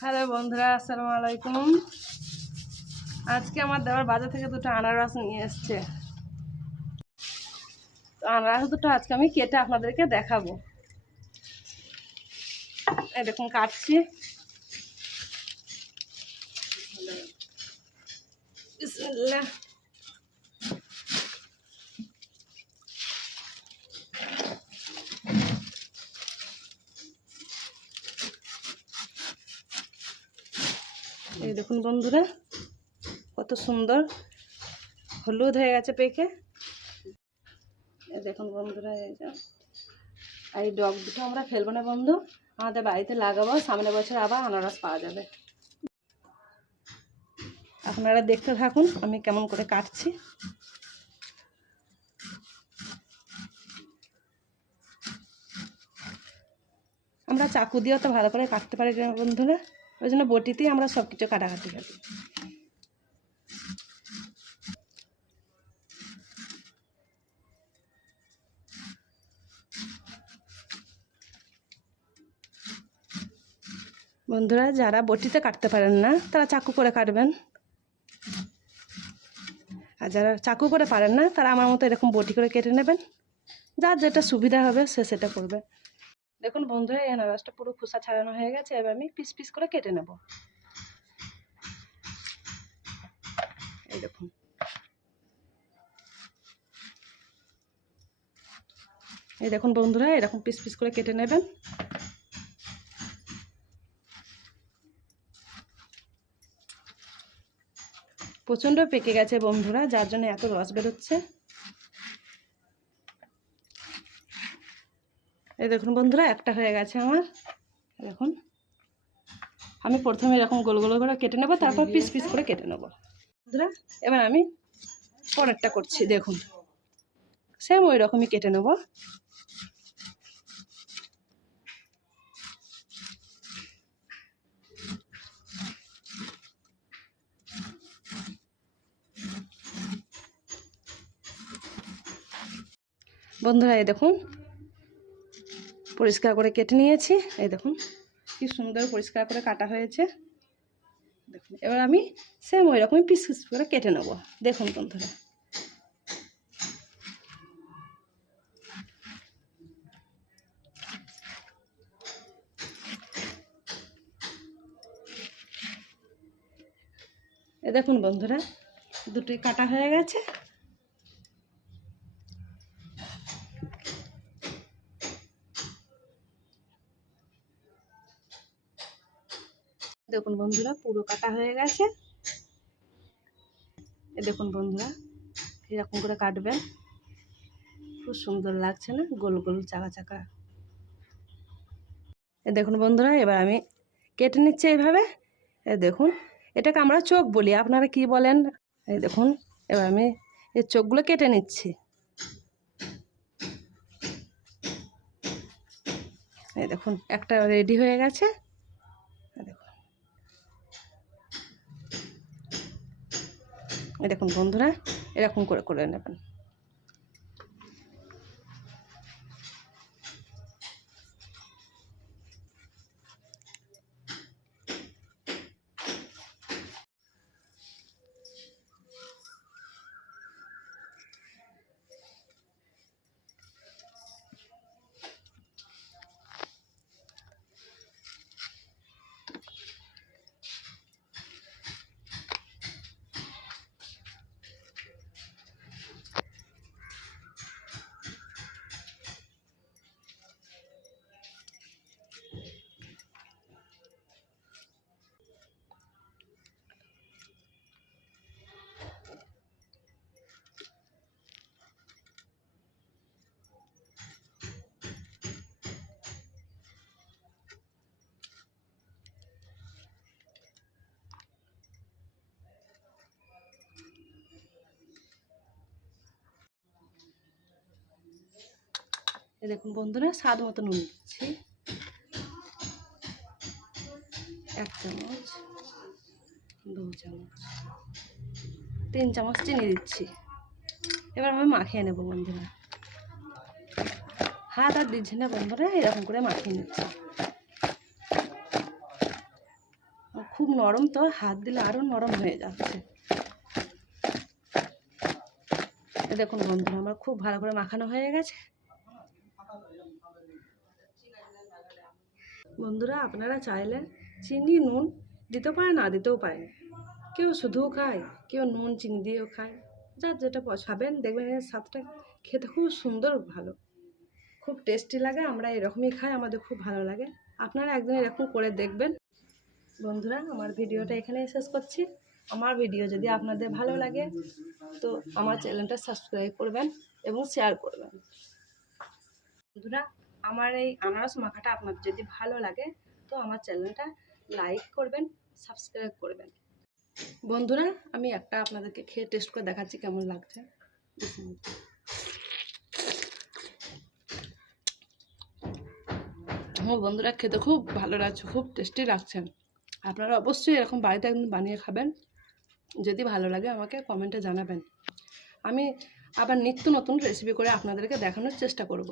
Hello বন্ধুরা, আসসালামু আলাইকুম। আজকে আমার দেওয়ার বাজার থেকে দুটো আনারস নিয়ে এসছে। তো আনারস দুটো আজকে আমি কেটে আপনাদেরকে দেখাবো। এরকম কাটছি। বিসমিল্লাহ। দেখুন বন্ধুরা, কত সুন্দর। হলুদ হয়ে গেছে পেকে। দেখুন বন্ধুরা, এই যে। আর এই ডগ দুটো আমরা ফেলব না বন্ধু। আমাদের বাড়িতে লাগাবো সামনে বছর আবার আনারস পাওয়া যাবে। আপনারা দেখতে থাকুন, আমি কেমন করে কাটছি। আমরা চাকু দিয়েও তো ভালো করে কাটতে পারি বন্ধুরা। ওই জন্য বটিতেই আমরা সব কিছু কাটাকাটি করি। বন্ধুরা, যারা বটিতে কাটতে পারেন না, তারা চাকু করে কাটবেন। আর যারা চাকু করে পারেন না, তারা আমার মতো এরকম বটি করে কেটে নেবেন। যার যেটা সুবিধা হবে, সে সেটা করবে। দেখুন বন্ধুরা, এই আনারসটা পুরো খোসা ছাড়ানো হয়ে গেছে, এবার আমি পিস পিস করে কেটে নেব। এই দেখুন। এই দেখুন বন্ধুরা, এরকম পিস পিস করে কেটে নেবেন। প্রচণ্ড পেকে গেছে বন্ধুরা, যার জন্য এত রস বেরোচ্ছে। এই দেখুন বন্ধুরা, একটা হয়ে গেছে আমার। দেখুন, আমি প্রথমে এরকম গোল গোল করে কেটে নেব, তারপর পিস পিস করে কেটে নেব। বন্ধুরা, এবার আমি পরেরটা করছি, দেখুন। সেম ওই রকমই কেটে নেব। বন্ধুরা, এই দেখুন পরিষ্কার করে কেটে নিয়েছি। এই দেখুন, কি সুন্দর পরিষ্কার করে কাটা হয়েছে। দেখুন, এবার আমি সেম ওই রকমই পিস পিস করে কেটে নেব। দেখুন বন্ধুরা। এ দেখুন বন্ধুরা, দুটোই কাটা হয়ে গেছে। দেখুন বন্ধুরা, পুরো কাটা হয়ে গেছে। এ দেখুন বন্ধুরা, এরকম করে কাটবেন। খুব সুন্দর লাগছে না? গোল গোল, চাকা চাকা। এ দেখুন বন্ধুরা, এবার আমি কেটে নিচ্ছি এইভাবে। এ দেখুন, এটাকে আমরা চোখ বলি, আপনারা কি বলেন? এই দেখুন, এবার আমি এই চোখগুলো কেটে নিচ্ছি। এই দেখুন, একটা রেডি হয়ে গেছে। দেখুন। দেখুন বন্ধুরা এরকম করে করে নেবেন। দেখুন বন্ধুরা, স্বাদ মতো নুন দিচ্ছি। এক চামচ, দু চামচ, তিন চামচ চিনি দিচ্ছি। এবার আমি মাখিয়ে নেব বন্ধুরা। হাত আর দিচ্ছি না বন্ধুরা, এরকম করে মাখিয়ে নিচ্ছি। খুব নরম তো, হাত দিলে আরও নরম হয়ে যাচ্ছে। দেখুন বন্ধুরা, আমার খুব ভালো করে মাখানো হয়ে গেছে। বন্ধুরা, আপনারা চাইলে চিনি, নুন দিতে পারে না দিতেও পারেন। কেউ শুধুও খায়, কেউ নুন, চিনি দিয়েও খায়। যার যেটা পছাবেন দেখবেন এর স্বাদটা খেতে খুব সুন্দর, ভালো। খুব টেস্টি লাগে, আমরা এরকমই খাই, আমাদের খুব ভালো লাগে। আপনারা একদিন এরকম করে দেখবেন। বন্ধুরা, আমার ভিডিওটা এখানেই শেষ করছি। আমার ভিডিও যদি আপনাদের ভালো লাগে, তো আমার চ্যানেলটা সাবস্ক্রাইব করবেন এবং শেয়ার করবেন। বন্ধুরা আমার এই আনারস মাখাটা আপনাদের যদি ভালো লাগে, তো আমার চ্যানেলটা লাইক করবেন, সাবস্ক্রাইব করবেন। বন্ধুরা, আমি একটা আপনাদেরকে খেয়ে টেস্ট করে দেখাচ্ছি কেমন লাগছে। হ্যাঁ বন্ধুরা, খেতে খুব ভালো লাগছে, খুব টেস্টি লাগছে। আপনারা অবশ্যই এরকম বাড়িতে একদিন বানিয়ে খাবেন। যদি ভালো লাগে আমাকে কমেন্টে জানাবেন। আমি আবার নিত্য নতুন রেসিপি করে আপনাদেরকে দেখানোর চেষ্টা করব।